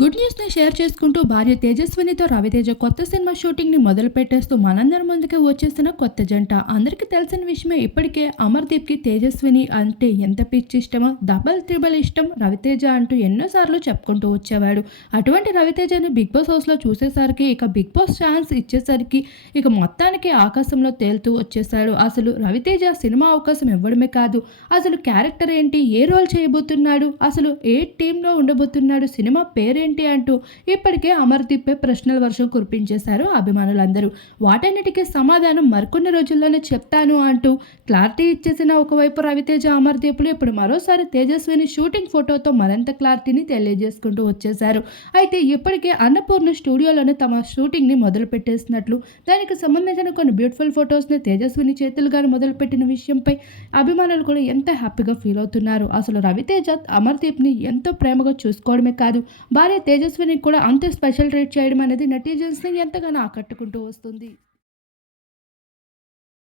Good న్యూస్ని share చేసుకుంటూ భార్య తేజస్వినితో రవితేజ కొత్త సినిమా షూటింగ్ని మొదలు పెట్టేస్తూ మనందరి ముందుకే వచ్చేసిన కొత్త జంట. అందరికీ తెలిసిన విషయమే ఇప్పటికే అమర్దీప్కి తేజస్విని అంటే ఎంత పిచ్చి ఇష్టమో డబల్ త్రిబల్ ఇష్టం రవితేజ అంటూ ఎన్నోసార్లు చెప్పుకుంటూ వచ్చేవాడు. అటువంటి రవితేజని బిగ్ బాస్ హౌస్లో చూసేసరికి ఇక బిగ్ బాస్ ఛాన్స్ ఇచ్చేసరికి ఇక మొత్తానికి ఆకాశంలో తేలుతూ వచ్చేసాడు అసలు రవితేజ సినిమా అవకాశం ఇవ్వడమే కాదు అసలు క్యారెక్టర్ ఏంటి ఏ రోల్ చేయబోతున్నాడు అసలు ఏ టీంలో ఉండబోతున్నాడు సినిమా ఏంటి అంటూ ఇప్పటికే అమర్దీప్పై ప్రశ్నల వర్షం కురిపించేశారు అభిమానులందరూ. వాటన్నిటికీ సమాధానం మరికొన్ని రోజుల్లోనే చెప్తాను అంటూ క్లారిటీ ఇచ్చేసిన ఒకవైపు రవితేజ అమర్దీపులు ఇప్పుడు మరోసారి తేజస్విని షూటింగ్ ఫోటోతో మరింత క్లారిటీని తెలియజేసుకుంటూ వచ్చేశారు. అయితే ఇప్పటికే అన్నపూర్ణ స్టూడియోలోనే తమ షూటింగ్ని మొదలు పెట్టేసినట్లు దానికి సంబంధించిన కొన్ని బ్యూటిఫుల్ ఫొటోస్ని తేజస్విని చేతులుగానే మొదలుపెట్టిన విషయంపై అభిమానులు కూడా ఎంత హ్యాపీగా ఫీల్ అవుతున్నారు. అసలు రవితేజ అమర్దీప్ని ఎంతో ప్రేమగా చూసుకోవడమే కాదు భార్య తేజస్విని కూడా అంతే స్పెషల్ ట్రీట్ చేయడం అనేది నెటిజన్స్ని ఎంతగానో ఆకట్టుకుంటూ వస్తుంది.